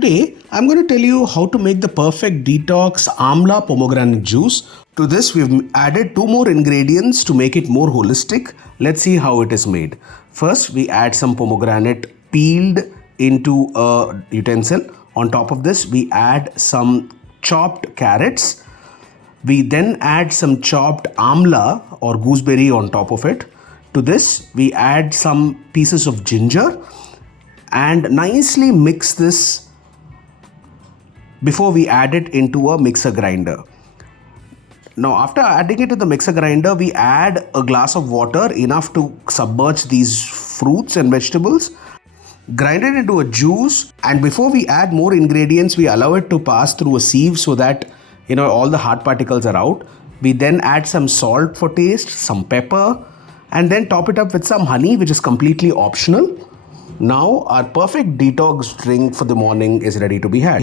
Today, I'm going to tell you how to make the perfect detox Amla pomegranate juice. To this, we've added 2 more ingredients to make it more holistic. Let's see how it is made. First, we add some pomegranate peeled into a utensil. On top of this, we add some chopped carrots. We then add some chopped amla or gooseberry on top of it. To this, we add some pieces of ginger and nicely mix this before we add it into a mixer grinder. Now, after adding it to the mixer grinder, we add a glass of water enough to submerge these fruits and vegetables. Grind it into a juice, and before we add more ingredients, we allow it to pass through a sieve so that all the hard particles are out. We then add some salt for taste, some pepper, and then top it up with some honey, which is completely optional. Now our perfect detox drink for the morning is ready to be had.